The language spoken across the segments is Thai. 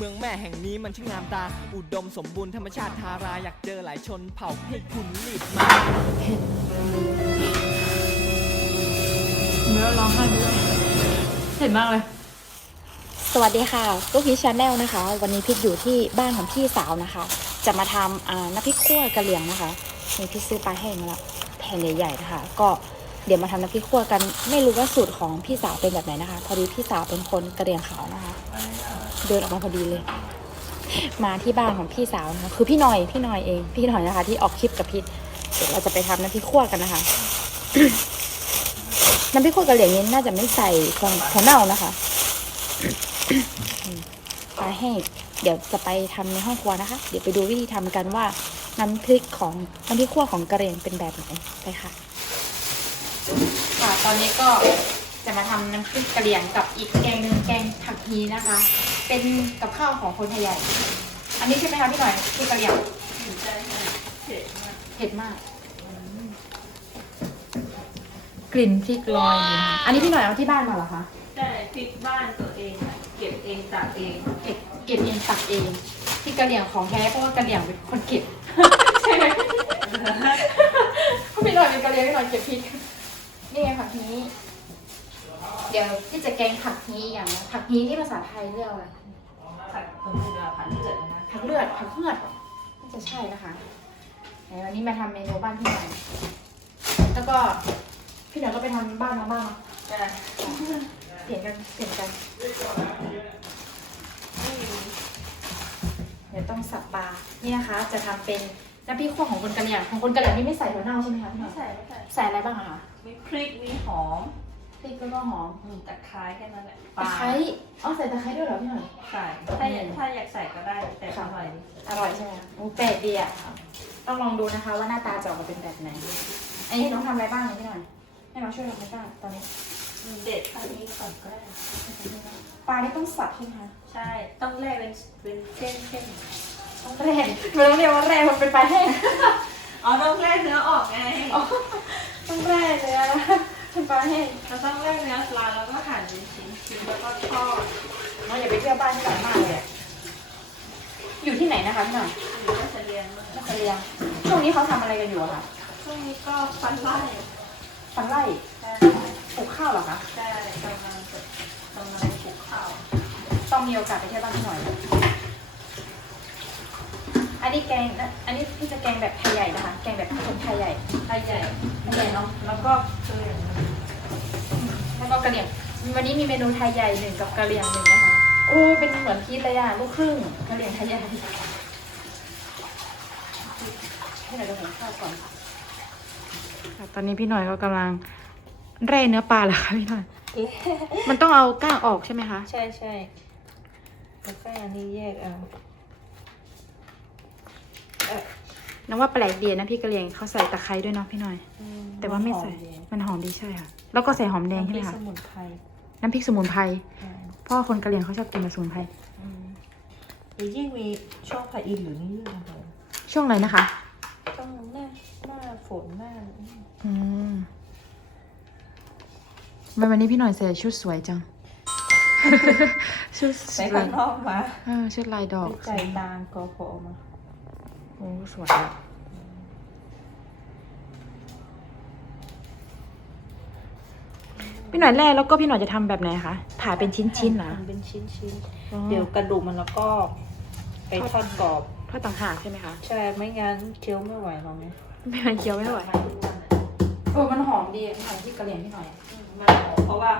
เมืองแม่แห่งนี้มันช่างงามตา อุดมสมบูรณ์ธรรมชาติทาราอยากเจอหลายชนเผ่าให้คุณรีบมาเนื้อร้องไห้ด้วยเห็นมากเลย สวัสดีค่ะลูกพีชาแนลนะคะ วันนี้พิกอยู่ที่บ้านของพี่สาวนะคะ จะมาทำอ่าน้ำพริกขั่วกะเหรี่ยงนะคะมีพี่ซื้อปลาแห้งมาแล้วแผ่นใหญ่ๆนะคะ ก็เดี๋ยวมาทำน้ำพริกขั่วกัน ไม่รู้ว่าสูตรของพี่สาวเป็นแบบไหนนะคะ พอดีพี่สาวเป็นคนกะเหรี่ยงขาวนะคะ เดินออกมาพอดีเลย มาที่บ้านของพี่สาวนะคะคือพี่หน่อยพี่หน่อยเอง พี่หน่อยนะคะ ที่ออกคลิปกับพี่เดี๋ยวเราจะไปทำน้ำพริกขั่วกันนะคะน้ำพริกขั่วกะเหรี่ยงนี้น่าจะไม่ใส่ถั่วถั่วเน่านะคะปลาแห้งเดี๋ยวจะไปทำในห้องครัวนะคะ เดี๋ยวไปดูวิธีทำกันว่าน้ำพริกของน้ำพริกขั่วของกะเหรี่ยงเป็นแบบไหนไปค่ะค่ะตอนนี้ก็จะมาทำน้ำพริกกะเหรี่ยงกับอีกแกงหนึ่งแกงผักฮีนะคะ เป็นกับข้าวของคนไทยใหญ่ อันนี้ใช่ไหมคะพี่หน่อยพริกกะเหรี่ยงเผ็ดมากอืมกลิ่นพริกลอยอยู่นะคะอันนี้พี่หน่อยเอาที่บ้านมาเหรอคะใช่พริกบ้านตัวเองอะเก็บเองตักเองเก็บเก็บเองตักเองที่กะเหรี่ยงของแท้เพราะว่ากะเหรี่ยงเป็นคนเก็บ ใช่ไหมเพราะพี่หน่อยเป็นกะเหรี่ยงพี่หน่อยเก็บพริกนี่ไงผักนี้ เดี๋ยวที่จะแกงผักนี้อย่างนะผักนี้ที่ภาษาไทยเรียกอะไรผัดคนเรือผัดเลือดนะผักเลือดผักเลือดเหรอน่าจะใช่นะคะไหนวันนี้มาทำเมนูบ้านพี่หน่อยแล้วก็พี่หน่อยก็ไปทำบ้านมาบ้างเนาะใช่เปลี่ยนกันเปลี่ยนกัน เดี๋ยวต้องสับปลานี่นะคะ จะทำเป็นน้ำพริกขั่วของคนกะเหรี่ยงของคนกะเหรี่ยงนี่ไม่ใส่ถั่วเน่าใช่ไหมคะพี่หน่ไม่อยใส่ไม่ใส่ใส่อะไรบ้างอะคะมีพริกมีหอม พริกแล้วก็หอมมีตะไคร้แค่นั้นแหละตะไคร้อ๋อใส่ตะไคร้ด้วยเหรอพี่หน่อย ใส่ถ้าอยากถ้าอยากใส่ก็ได้แต่อร่อยดีอร่อยใช่ไหมคะโอ้แปลกดีอะต้องลองดูนะคะว่าหน้าตาจะออกมาเป็นแบบไหน อันนี้น้องทำอะไรบ้างเนี่ยพี่หน่อย ให้น้องช่วยทำอะไรบ้างตอนนี้เด็ดอันนี้ก่อนก็ได้ปลานี่ต้องสับใช่ไหมคะใช่ต้องแล่เป็นเป็นเส้นเส้นต้องแร่มันต้องเรียกว่าแร่มันเป็นปลาแห้ง อ๋อต้องแล่เนื้อออกไง ต้องแร่เลยนะ เป็นปลาแห้งเราต้องแล่เนื้อปลาแล้วก็หั่นเป็นชิ้นชิ้นแล้วก็ทอดน้องอย่าไปเที่ยวบ้านที่หลังมากเลยอะอยู่ที่ไหนนะคะพี่หน่อยหรือว่าจะเรียนเมื่อนักเรียนช่วงนี้เขาทำอะไรกันอยู่อะคะช่วงนี้ก็ฟันไล่ฟันไร่ใช่ปลูกข้าวเหรอคะใช่กำลังจะกำลังปลูกข้าวต้องมีโอกาสไปเที่ยวบ้านพี่หน่อย อันนี้แกงนะอันนี้พี่จะแกงแบบไทยใหญ่นะคะ แกงแบบคนไทยใหญ่ไทยใหญ่ไทยใหญ่เนาะ แล้วก็ ก็กะเหรี่ยง วันนี้มีเมนูไทยใหญ่หนึ่งกับกะเหรี่ยงหนึ่งนะคะโอ้เป็นเหมือนพีทเลยอะลูกครึ่งกะเหรี่ยงไทยใหญ่ให้หน่อยเดี๋ยวผมข้าวก่อนตอนนี้พี่หน่อยก็กำลังเร่เนื้อปลาเหรอคะพี่หน่อย มันต้องเอาก้างออกใช่ไหมคะ ใช่ใช่แล้วก็อันนี้แยกเอาน้อ งว่าแปลกดีนะพี่กะเหรี่ยงเขาใส่ตะไคร้ด้วยเนาะพี่หน่อยอืแต่ว่าไม่ใส่หอดีมันหอมดีใช่ค่ะ แล้วก็ใส่หอมแดงใช่ไหมน้ำพริกคะ สมุนไพรน้ำพริกสมุนไพรใช่เพราะว่าคนกะเหรี่ยงเขาชอบกินแบบสมุนไพรอืมหรือยิ่งมีช่วงพาอินหรือนี่ยิ่งอร่อยช่วงอะไรนะคะต้องหน้าหน้าฝนหน้าอืมอืมทำไมวันนี้พี่หน่อยใส่ชุดสวยจัง ชุดใส่ข้างนอกมาเออชุดลายดอกไปจ่ายตามกพอมาโอ้สวยอะพี่หน่อยแร่แล้วก็พี่หน่อยจะทำแบบไหนคะผ่าเป็นชิ้นๆเหรอทำเป็นชิ้นชิ้นๆอ๋อเดี๋ยวกระดูกมันแล้วก็ไปทอดกรอบ ทอดต่างหากใช่ไหมคะใช่ ไม่งั้นเคี้ยวไม่ไหวหรอกไงไม่มันเคี้ยวไม่ไหวโอ้มันหอมดีพี่หน่อยที่กะเหรี่ยงพี่หน่อย มันหอมเพราะว่า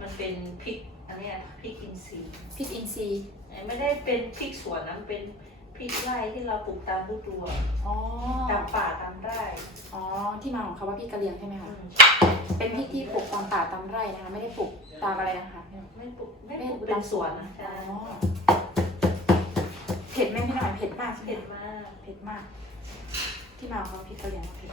มันเป็นพริกอันเนี้ยพริกอินทรีย์พริกอินทรีย์ไม่ได้เป็นพริกสวนนะมันเป็นพ ริกไร่ที่เราปลูกตามฤดูอะอ๋อตามป่าตามไร่อ๋อที่มาของคำว่าพริกกะเหรี่ยงใช่ไหมอืคะมเป็นพริกที่ปลูกตามป่าตามไร่นะคะไม่ได้ปลูกตามอะไรนะคะไม่ปลูกไม่ปลูกเป็นสวนนะอ๋ใช่อเผ็ดไหมพี่หน่อยเผ็ดมากใช่ไหมเผ็ดมากเผ็ดมาก ที่มาของคำว่าพริกกะเหรี่ยงเผ็ด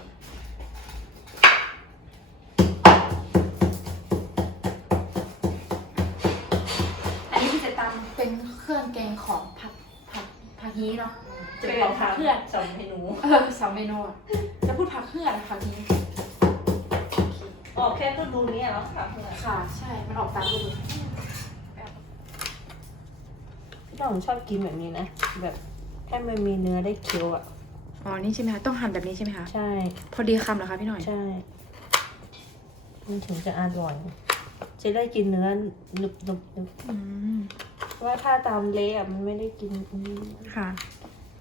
อันนี้ที่จะตำเป็นเครื่องแกงของผัก ผักผักฮีเนาะจะเป็นของผักเพื่อนสองเมนูเออสองเมนูอะจะพูดผักเพื่อนผักฮีออกแค่ฤดูนี้อะเนาะค่ะเพื่อนค่ะ ใช่ มันออกตามฤดูน้องชอบกินแบบนี้นะ แบบให้มันมีเนื้อได้เคี้ยวอะอ๋อนี่ใช่ไหมคะต้องหั่นแบบนี้ใช่ไหมคะใช่ พอดีคำเหรอคะพี่หน่อยใช่มันถึงจะอร่อย จะได้กินเนื้อหนึบหนึบหนึบอืม ว่าถ้าตามเละอะมันไม่ได้กินอันนี้ค่ะ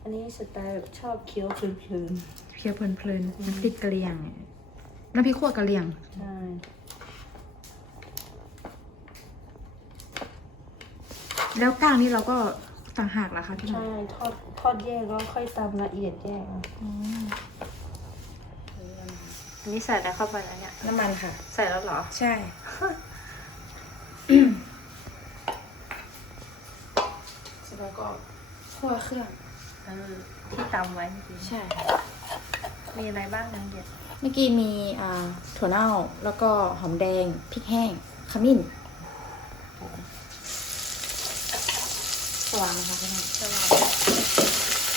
อันนี้สไตล์แบบชอบเคี้ยวเพลินเคี้ยวเพลินๆน้ำพริกกะเหรี่ยงน้ำพริกขั่วกะเหรี่ยง ๆใช่แล้วก้างนี่เราก็ต่างหากเหรอคะพี่หน่อใช่ยทอดทอดแยกแล้วค่อยตำละเอียดแยกอะอืมอันนี้ใส่อะไรเข้าไปแล้วเนี่ยน้ำมันค่ะ ใส่แล้วเหรอ ใช่ เสร็จ แล้วก็คั่วเครื่องเออที่ตำไว้เมื่อกี้ใช่มีอะไรบ้างนางเดียดเมื่อกี้มีอ่าถั่วเน่าแล้วก็หอมแดงพริกแห้งขมิ้นสว่างนะคะพี่หน่อยสลับ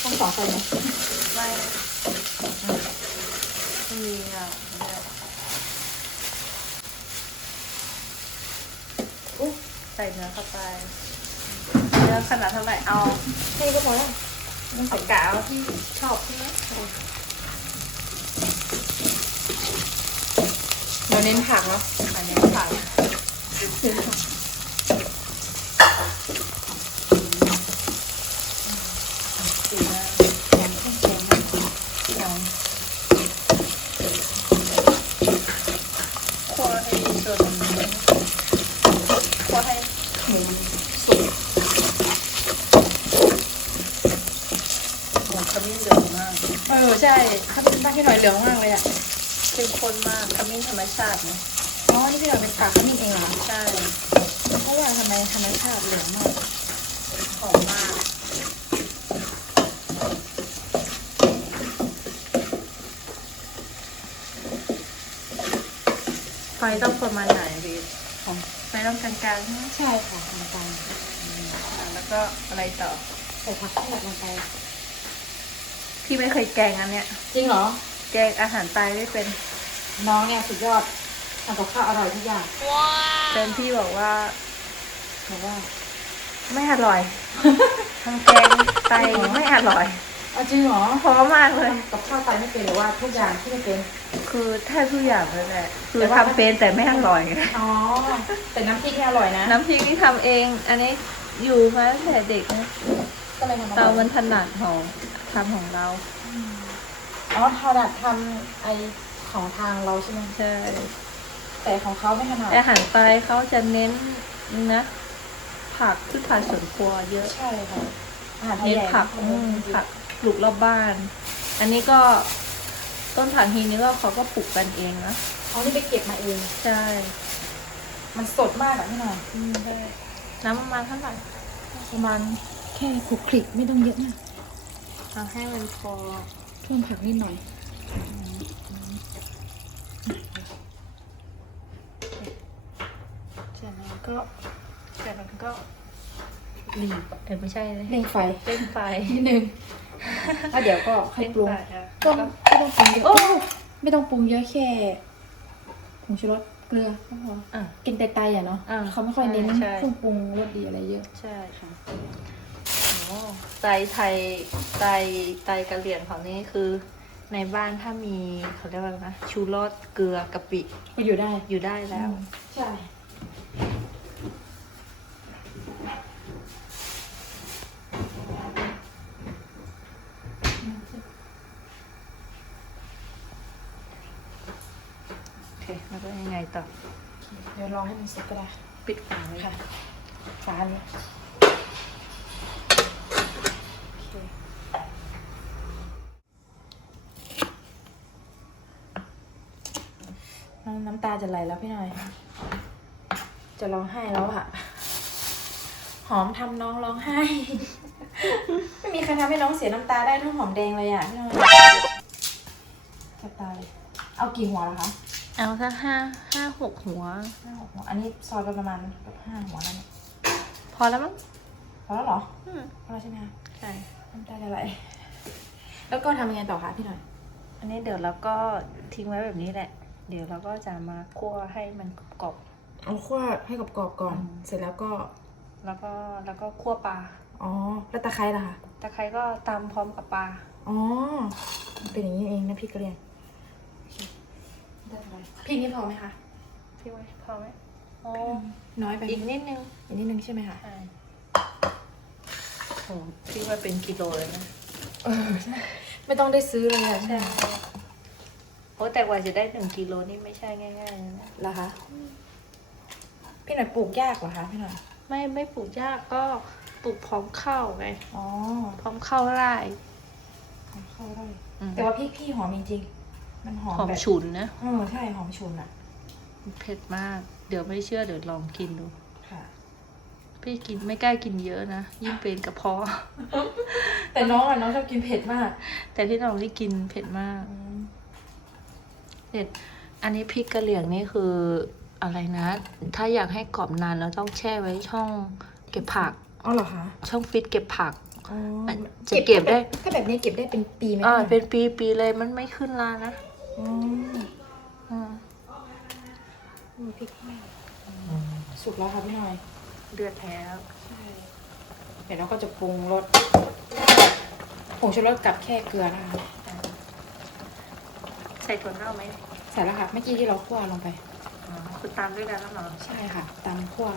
ต้องสองคนไหมไม่ไม่มีอะเดี๋ยวอุ๊บใส่เนื้อเข้าไป เนื้อขนาดเท่าไหร่เอาแค่นี้ก็พอแล้วไม่ต้องเอาใส่กะเอาที่ชอบใช่ไหมเราเน้นผักเนาะอันนี้ผักสีหน้าแกงข้าวแกงเอาคั่วให้จนคั่วให้หมูสุกหมูขมิ้นเหลืองมาก เออใช่ถ้าเป็นบ้านพี่หน่อยเหลืองมากเลยอะ เข้มข้นมากขมิ้นธ รรมชาตินะอ๋อ นี่พี่หน่อยเป็นผักขมิ้นเองเหรอใช่เพราะว่าทำไมธรรมชาติเหลืองมากหอมมากไฟต้องประมาณไหนดีไฟต้องกลางๆใช่ไหมใช่ค่ะน้ำตาลอะแล้วก็อะไรต่อใส่ผักแค่ลงไปพี่ไม่เคยแกงอันเนี้ยจริงเหรอ แกงอาหารไตไม่เป็น น้องเนี่ยสุดยอดทำกับข้าวอร่อยทุกอย่างเป็นพี่บอกว่าบอกว่า ไม่อร่อยทำแกงไตไม่อร่อยเอาจริงเหรอเพราะมากเลยกับข้าวไตไม่เป็นหรือว่าทุกอย่างที่ไม่เป็น คือแทบทุกอย่างเลยแหละคือแต่ว่าทำเป็นแต่ไม่อร่อยอ๋อแต่น้ำพริกเนี่ยอร่อยนะ น้ำพริกที่ทำเอง อันนี้อยู่มาตั้งแต่เด็กนะก็เลยทำอเราร่อยมันถนัดของทำของเราอ๋อถนัดทำไอ ของทางเราใช่ไหมใช่แต่ของเขาไม่ถนัดอาหารไตเขาจะเน้นนะ ผักพืชผักสวนครัวเยอะใช่ค่ะอาหารไทยเน้นใหญ่ผักนะอืมผักปลูกรอบบ้าน อันนี้ก็ต้นผักฮีนี้ก็เขาก็ปลูกกันเองนะเอานี่ไปเก็บมาเอง ใช่ มันสดมากอะพี่หน่อยอืมใช่น้ำประมาณเท่าไหร่ประมาณแค่คลุกคลิกไม่ต้องเยอะมากเอาให้มันพอท่วมผักนิดหน่อย จากนั้นก็จากนั้นก็หลีบเออไม่ใช่เลยเร่งไฟเร่งไฟนิดนึงแล้วเดี๋ยวก็ค่อยเร่งปรุงไฟอะก็ไม่ต้องปรุงเยอะโอ้ไม่ต้องปรุงเยอะแค่ผงชูรสเกลือก็พออะ กินไตๆอะเนาะอ่าเขาไม่ค่อยเน้นใช่เครื่องปรุงรสดีอะไรเยอะใช่ค่ะโอ้ไตไทยไตไตกะเหรี่ยงของนี่คือ ในบ้านถ้ามีเขาเรียกว่าอะไรนะชูรสเกลือกะปิก็อยู่ได้อยู่ได้แล้ว ใช่ โอเค แล้วก็ยังไงต่อ เดี๋ยวรอให้มันสุกก็ได้ ปิดฝาเลยค่ะ ฝาอันนี้โอเค น้ำน้ำตาจะไหลแล้วพี่หน่อย จะร้องไห้แล้วอะหอมทำน้องร้องไห้ ไม่มีใครทำให้น้องเสียน้ำตาได้เท่าหอมแดงเลยอะพี่หน่อยจะตาย เอากี่หัวแล้วคะเอาถ้าห้าห้าหกหัวห้าหกหัว อันนี้ซอยไปประมาณแบบห้าหัวแล้วเนี่ยพอแล้วมั้งพอแล้วเหรออืมพอแล้วใช่ไหมคะใช่น้ำตาจะไหลแล้วก็ทำยังไงต่อคะพี่หน่อย อันนี้เดี๋ยวเราก็ทิ้งไว้แบบนี้แหละ เดี๋ยวเราก็จะมาคั่วให้มันกรอบ เอาคั่วให้กรอบๆก่อน อืม เสร็จแล้วก็ๆแล้วก็แล้วก็คั่วปลาออ๋อ แล้วตะไคร้ล่ะคะ ตะไคร้ก็ตำพร้อมกับปลา อ๋อ เป็นอย่างนี้เองนะพริกกระเหรี่ยงโอเคได้เลยพริกนี่พอไหมคะ พี่ไว้พอไหมโอ้น้อยไปอีกนิดนึงอีกนิดนึงใช่ไหมคะ ใช่โอ้พี่ว่าเป็นกิโลเลยนะ ไม่ต้องได้ซื้อเลยอะใช่ โอ้แต่กว่าจะได้หนึ่งกิโลนี่ไม่ใช่ง่ายๆนะเหรอคะ พี่หน่อยปลูกยากเหรอคะพี่หน่อย ไม่ไม่ปลูกยากก็ปลูกพร้อมข้าวไงอ๋อพร้อมข้าวไร่เข้าได้ อืมแต่ว่าพี่พี่หอมจริงๆมันหอมหอมแบบฉุนนะ เออใช่หอมฉุนอะ เผ็ดมาก เดี๋ยวไม่เชื่อเดี๋ยวลองกินดู ค่ะ พี่กินไม่กล้ากินเยอะนะ ยิ่งเป็นกระเพาะ แต่น้องอะน้องชอบกินเผ็ดมาก แต่พี่น้องที่กินเผ็ดมากเผ็ดอันนี้พริกกะเหรี่ยงนี่คืออะไรนะ ถ้าอยากให้กรอบนานเราต้องแช่ไว้ช่องเก็บผัก อ๋อเหรอคะช่องฟิตเก็บผักอ๋อมันจะเก็บได้ ถ้าแบบนี้เก็บได้เป็นปีไหมอ่าคะเป็นปีปีๆเลยมันไม่ขึ้นลานะอ๋ออืมมีพริกแห้งสุกแล้วค่ะพี่หน่อย เดือดแล้วเดี๋ยวเราก็จะปรุงรสผงชูรสกับแค่เกลือนะคะ ใส่ถั่วเน่าไหมใส่แล้วค่ะเมื่อกี้ที่เราคั่วลงไปอ๋อคือตามด้วยกันแล้วเหรอใช่ค่ะตำคั่ว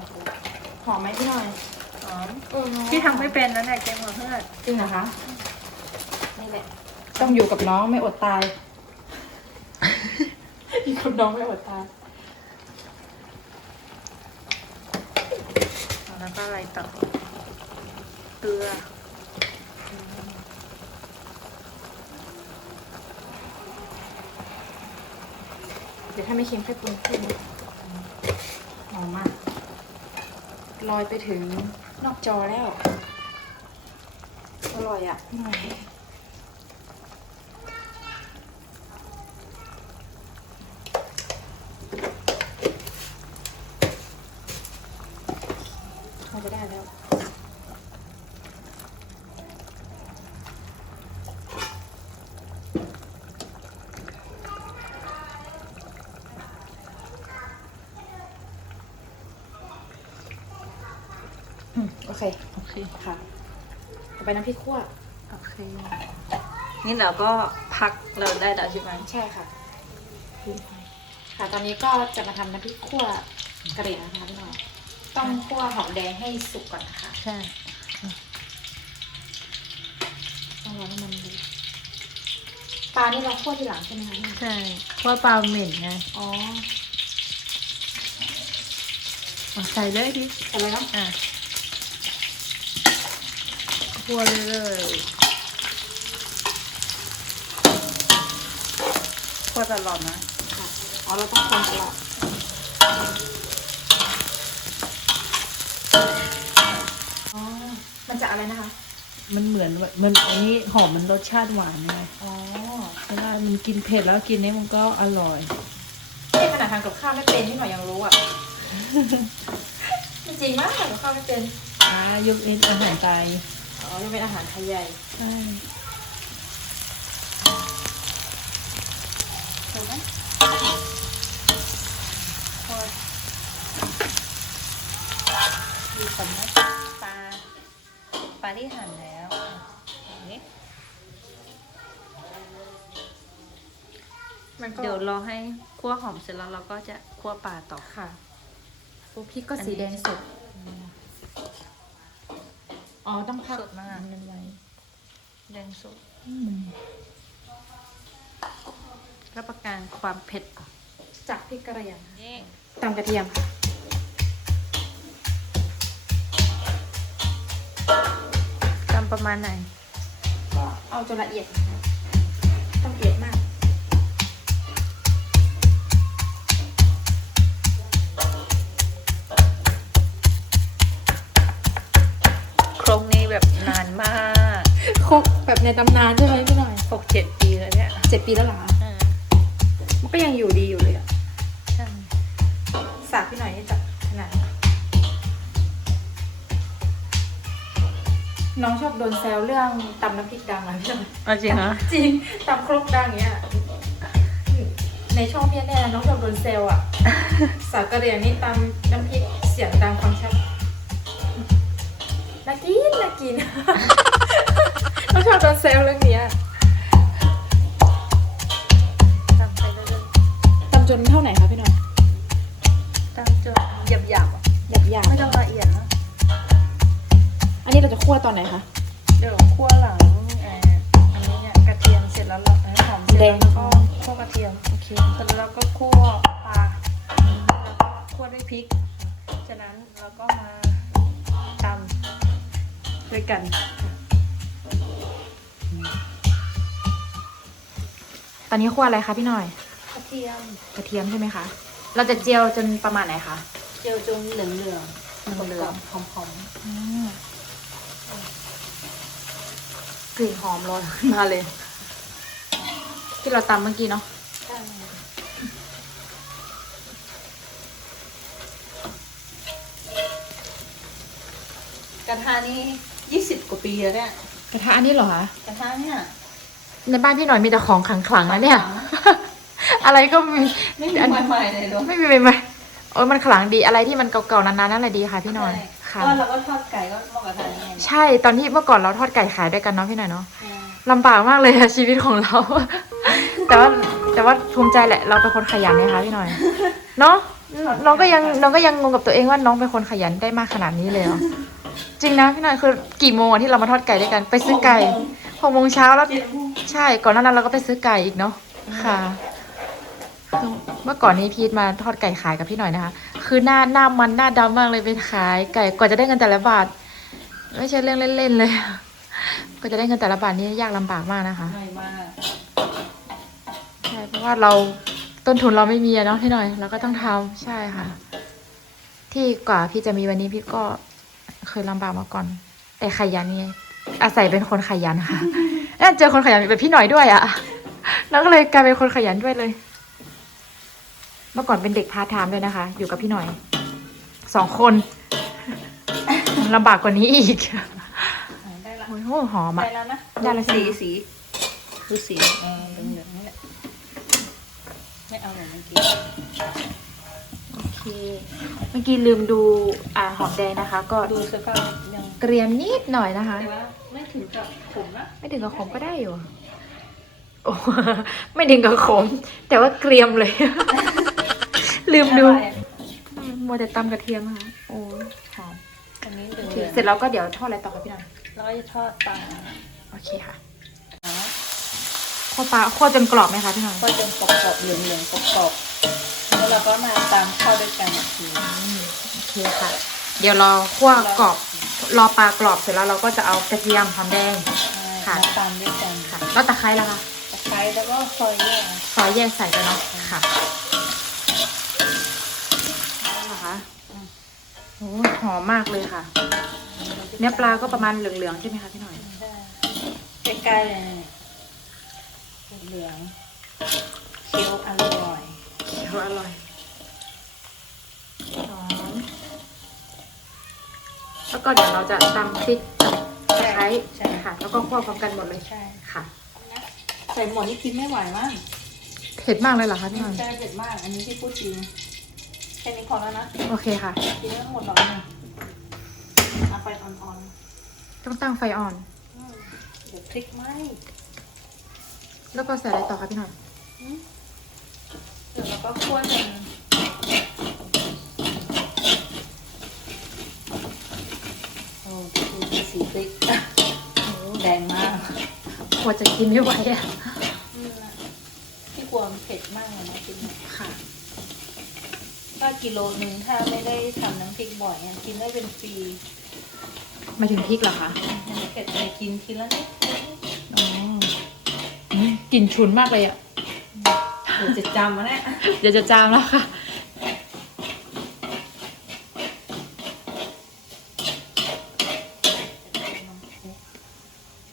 หอมไหมพี่หน่อยอ๋อเออพี่ทำไม่เป็นนั่นแหละแกงหัวเพื่อนจริงเหรอคะนี่แหละต้องอยู่กับน้องไม่อดตายอยู่กับน้องไม่อดตายแล้วก็อะไรต่อเกลือ ดี๋ยวถ้าไม่เค็มค่อยปรุงขึ้นหอมมากลอยไปถึงนอกจอแล้ว อร่อยอะพี่หน่อยเราจะได้แล้ว อืมโอ เค โอเค ค่ะต่อไปน้ำพริกขั่ว โอเค นี่เราก็พักเราได้แล้วใช่ไหมใช่ค่ะ ค่ะ ตอนนี้ก็จะมาทำน้ำพริกขั่วกระเหรี่ยงนะคะพี่หน่อยต้องคั่วหอมแดงให้สุกก่อนนะคะ ใช่ ต้องรอให้มันดูปลานี่เราคั่วทีหลังใช่ไหมคะพี่หน่อยใช่เพราะว่าปลาเหม็นไงอ๋อ เอาใส่เลยดิ แต่อะไรนะอะ คั่วเรื่อยๆคั่วตลอดนะค่ะอ๋อเราต้องคนตลอดอ๋อมันจะอะไรนะคะ มันเหมือนแบบมันอันนี้หอมมันรสชาติหวานไงอ๋อเวลามันกินเผ็ดแล้วกินนี่มันก็อร่อยนี่ขนาดทำกับข้าวไม่เป็นพี่หน่อยยังรู้อะ จริงๆมากทำกับข้าวไม่เป็นอ่ายกเว้นอาหารไต อ๋อยังเป็นอาหารไทยใหญ่ใช่ถูกไหมพอดีคนนะปลา ปลาที่หั่นแล้วอะอย่างนี้มันก็เดี๋ยวรอให้คั่วหอมเสร็จแล้วเราก็จะคั่วปลาต่อค่ะโอ้พริกก็สีแดงสด อ๋อต้องพักสดมากเงินไว้แดงสดรับประกันความเผ็ดจากพริกกระเหรี่ยงนี่ตำกระเทียมค่ะตำประมาณไหนก็เอาจนละเอียด ต้องละเอียดมาก นี้แบบนานมากคกแบบในตำนานใช่ไหมพี่หน่อยหกเจ็ดปีแล้วเนี่ยเจ็ดปีแล้วเหรอคะอ่ามันก็ยังอยู่ดีอยู่เลยอะใช่สากพี่หน่อยนี่จับขนาดไหนน้องชอบโดนแซวเรื่องตำน้ำพริกดังอะพี่หน่อยเอาจริงเหรอจริงตำครกดังอย่างเงี้ยในช่องพี่แน่น้องชอบโดนเซลอะ สาวกระเหรี่ยงนี่ตำน้ำพริกเสียงดังฟังชัด น่ากินน่ากินนแซวเรื่องเนี้ยตำไปเรื่อยตำจนเท่าไหนคะพี่หน่อยๆตำจนหยาบๆอะหยาบหยาบไม่ต้องละเอียดนะอันนี้เราจะคั่วตอนไหนคะ เดี๋ยวคั่วหลังเอ่ออันนี้เนี่ยกระเทียมเสร็จแล้วเราเอ้ยหอมเสร็จแล้วแล้วก็คั่วกระเทียม โอเคเสร็จแล้วเราก็คั่วปลาแล้วก็คั่วด้วยพริก จากนั้นเราก็มาตำ ด้วยกัน ตอนนี้คั่วอะไรคะพี่หน่อย กระเทียมกระเทียมใช่ไหมคะ เราจะเจียวจนประมาณไหนคะ เจียวจนเหลืองๆเหลืองเหลืองหอมกลิ่นหอมลอยขึ้นมาเลย ที่เราตำเมื่อกี้เนาะๆใช่กระทะนี่ ยี่สิบกว่าปีแล้วเนี่ยกระทะอันนี้เหรอคะกระทะเนี่ยในบ้านพี่หน่อยมีแต่ของขลังๆนะเนี่ย อะไรก็มีไม่มีใหม่ๆเลยหรอไม่มีใหม่ๆโอ้ยมันขลังดีอะไรที่มันเก่าๆนานๆนั่นแหละดีค่ะพี่หน่อยค่ะก็เราก็ทอดไก่ก็เหมาะกับทานนี่ไงใช่ตอนที่เมื่อก่อนเราทอดไก่ขายด้วยกันเนาะพี่หน่อยเนาะอืมลำบากมากเลยอะชีวิตของเรา แต่ว่าแต่ว่าภูมิใจแหละเราเป็นคนขยันนะคะพี่หน่อย เนาะน้องก็ยังน้องก็ยังงงกับตัวเองว่าน้องเป็นคนขยันได้มากขนาดนี้เลยเหรอ จริงนะพี่หน่อยคือกี่โมงอะที่เรามาทอดไก่ด้วยกันไปซื้อไก่หกโมงเช้าแล้วเจ็ดโมงใช่ก่อนหน้านั้นเราก็ไปซื้อไก่อีกเนาะค่ะ เมื่อก่อนนี้พีทมาทอดไก่ขายกับพี่หน่อยนะคะ คือหน้าหน้ามันหน้าดำมากเลยไปขาย ไก่กว่าจะได้เงินแต่ละบาทไม่ใช่เรื่องเล่นๆเลยกว่าจะได้เงินแต่ละบาทนี่ยากลำบากมากนะคะเหนื่อยมากใช่เพราะว่าเราต้นทุนเราไม่มีอะเนาะพี่หน่อยเราก็ต้องทำใช่ค่ะ ที่กว่าพี่จะมีวันนี้พี่ก็ เคยลำบากมาก่อน แต่ขยันไงอาศัยเป็นคนขยันค่ะน่าเจอคนขยันแบบพี่หน่อยด้วยอะแล้วก็เลยกลายเป็นคนขยันด้วยเลย เมื่อก่อนเป็นเด็กพาร์ทไทม์ด้วยนะคะ อยู่กับพี่หน่อยสองคนลำบากกว่านี้อีกได้ละโอ้ยหอมอะได้แล้วนะได้แล้วใช่สีไหมสีคือสีเออเหลืองๆนี่แหละไม่เอาเหมือนเมื่อกี้โอ เค เมื่อกี้ลืมดูอ่าหอมแดงนะคะ ก็ดูสภาพยังเกรียมนิดหน่อยนะคะ แต่ว่าไม่ถึงกับผมนะไม่ถึงกับขมก็ได้อยู่โอ้ไม่ถึงกับขม แต่ว่าเกรียมเลย ลืมดูอะไรอะมัวแต่ตำกระเทียมค่ะโอ้ยหอมอันนี้เหลืโอเคองเสร็จแล้วก็เดี๋ยวทอดอะไรต่อคะพี่หน่อยๆแล้วก็จะทอดปลาโอเคค่ะคั่วปลาคั่วจนกรอบไหมคะพี่หน่อยก็จะกรอบๆเหลืองๆกรอบๆแล้ว เราก็มาตามข้าวด้วยกันอีกทีโอเคค่ะ เดี๋ยวรอคั่วกรอบ รอปลากรอบเสร็จแล้วเราก็จะเอากระเทียมหอมแดง ค่ะ มาตามด้วยกันค่ะ แล้วตะไคร้ล่ะคะ ตะไคร้แล้วก็ซอยแยกซอยแยกใส่ไปเนาะ ค่ะนะคะโอ้หอมมากเลยค่ะ เนื้อปลาก็ประมาณเหลืองๆใช่ไหมคะพี่หน่อย ใกล้ๆเลยเหลืองเคี้ยวอร่อยเดี๋ยวอร่อยหอม แล้วก็เดี๋ยวเราจะตำพริกกับตะไคร้ใช่ค่ะ แล้วก็คั่วพร้อมกันหมดเลยใช่ค่ะ ใส่หมดนี่กินไม่ไหวมั้งเผ็ดมากเลยเหรอคะพี่หน่อยใช่เผ็ดมาก อันนี้ที่พูดจริงแค่นี้พอแล้วนะ โอเคค่ะ กินไม่หมดหรอกนะเอาไฟอ่อนต้องตั้งไฟอ่อนๆอืมเดี๋ยวพริกไหมแล้วก็ใส่อะไรต่อคะพี่หน่อยเดี๋ยวเราก็คั่วจนโอ้ดูสีพริกโอ้แดงมาก ก ลัวจะกินไม่ไหวอะอืมนะพี่กลัวมันเผ็ดมากเลยนะกินเนี่ยค่ะ ถ้ากิโลนึงถ้าไม่ได้ทำน้ำพริกบ่อยเนี่ยกินได้เป็นปีมาถึงพริกเหรอคะเผ็ดเลยกินทีละนิดอ๋ออืมกลิ่นฉุนมากเลยอะเดี๋ยวจะจำมาแน่ เดี๋ยวจะจามแล้วค่ะ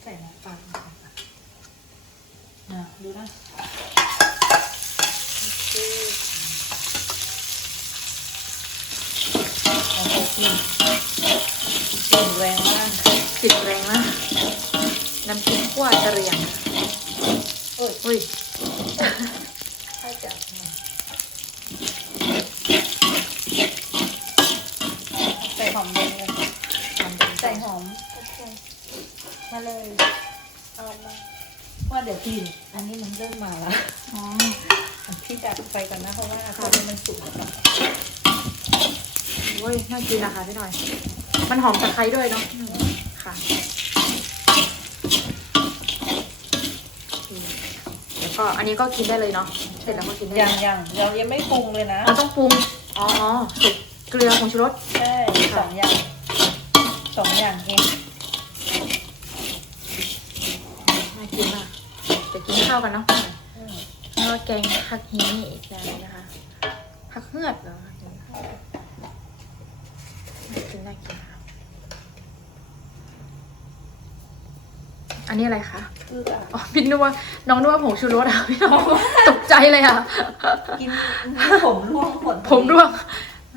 ใส่น้ำปลาลงไปก่อนนะดูนะโอเคโอเคกลิ่นก ลิ่นแรงมากติดแรงมากน้ำพริกขั่วกระเหรียงโอ้ยอุ้ยถ้าจับหน่อยใส่หอมแดงเลยใส่หอมโอเคมาเลยเอามาว่าเดี๋ยวกลิ่นอันนี้มันเริ่มมาแล้วอ๋อพี่ดับไฟก่อนนะเพราะว่าตอนนี้มันสุกแล้วโอ้ยน่ากินนะคะพี่หน่อย มันหอมตะไคร้ด้วยเนาะค่ะแล้วก็อันนี้ก็กินได้เลยเนาะเสร็จแล้วก็กินได้ยังยังเรายังไม่ปรุงเลยนะเราต้องปรุงอ๋อสุกเกลือผงชูรสใช่สองอย่างสองอย่างเองน่ากินมากจะกินข้าวกันเนาะอืมแล้วก็แกงผักฮีอีกอย่างหนึงนะคะผักเฮือดเหรอน่ากินน่ากินค่ะอั นนี้อะไรคะคืออะอ๋อพี่นึกว่าน้องนึกว่าผงชูรสอะพี่น้องตกใจเลยอะกินผมร่วงผลผมร่วง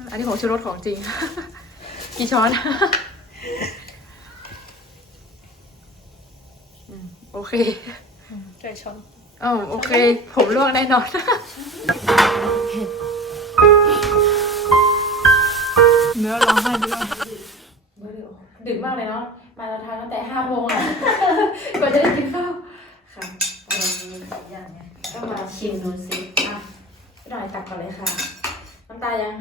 อันนี้ผงชูรสของจริง กี่ช้อนอืมโอเคใส่ช้อนอ๋อโอเค ผมร่วงแน่นอนเนื้อร้องไห้ด้วยดึกมากเลยเนาะ มาเราทานตั้งแต่ห้าโมงอะกว่าจะได้กินข้าวค่ะเรามีสองอย่างไงก็มาชิมดูสิอะพี่หน่อยตักก่อนเลยค่ะน้ำตายัง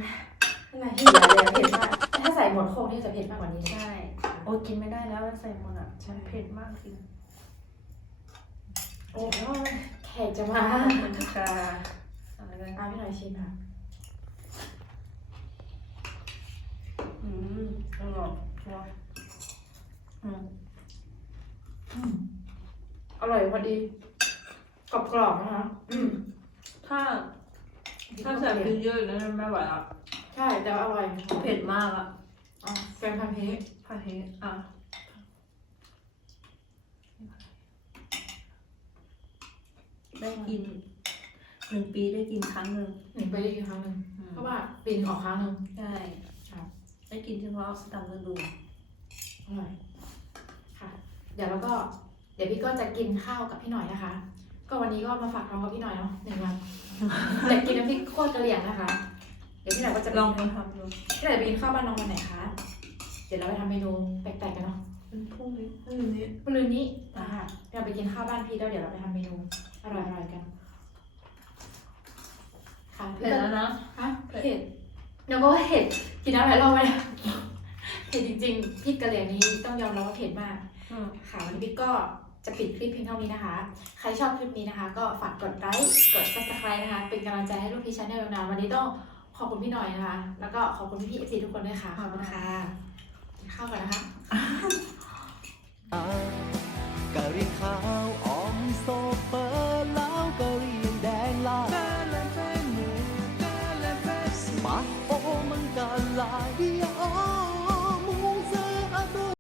น้ำตาที่เหลือเลยอะเผ็ดมากถ้าใส่หมดโคกนี่จะเผ็ดมากกว่านี้ใช่ใช่โอ้ยกินไม่ได้แล้วใส่หมดอะฉันเผ็ดมากจริงโอ้ยแขกจะมามันจะอะไรกันอะพี่หน่อยชิมค่ะอืมอร่อยชัวร์ อืมอร่อยพอดี กรอบๆนะคะอืมถ้า ถ้าใส่พริกเยอะแล้วไม่ไหวอะใช่แต่ว่าอร่อยเผ็ดมากอะอ๋อแกงพันเพกผัดเผ็ดอะได้กินหนึ่งปีได้กินครั้งหนึ่งหนึ่งไปได้กี่ครั้งหนึ่งเพราะว่าปีนออกครั้งหนึ่งใช่ครับได้กินเฉพาะตามฤดูอร่อยค่ะ เดี๋ยวเราก็เดี๋ยวพี่ก็จะกินข้าวกับพี่หน่อยนะคะ ก็วันนี้ก็มาฝากท้องกับพี่หน่อยเนาะหนึ่งวันอยากกินน้ำพริกโคตรกะเหรี่ยงนะคะ เดี๋ยวพี่หน่อยก็จะไปลองมาทำดูพี่หน่อยไปกินข้าวบ้านน้องวันไหนคะเดี๋ยวเราไปทำเมนูแปลกๆกันเนาะเป็นพรุ่งนี้พรุ่งนี้วันลืนนี้นะคะเราไปกินข้าวบ้านพี่แล้วเดี๋ยวเราไปทำเมนูอร่อยๆกันค่ะเผ็ดแล้วนะฮะเผ็ดเราก็ว่าเผ็ดกินน้ำหลายรอบไปแล้วเผ็ดจริงๆพริกกะเหรี่ยงนี้ต้องยอมรับว่าเผ็ดมากอืม ค่ะวันนี้บิ๊ก็จะปิดคลิปเพียงเท่านี้นะคะ ใครชอบคลิปนี้นะคะ ก็ฝากกดไลค์กด subscribe นะคะ เป็นกำลังใจให้ลูกพี่ชาแนลนานวันนี้ต้องขอบคุณพี่หน่อยนะคะ แล้วก็ขอบคุณพี่เอฟซีทุกคนด้วยค่ะขอบคุณค่ะเข้ากันนะคะกะรีข้าวออมโซเฟอร์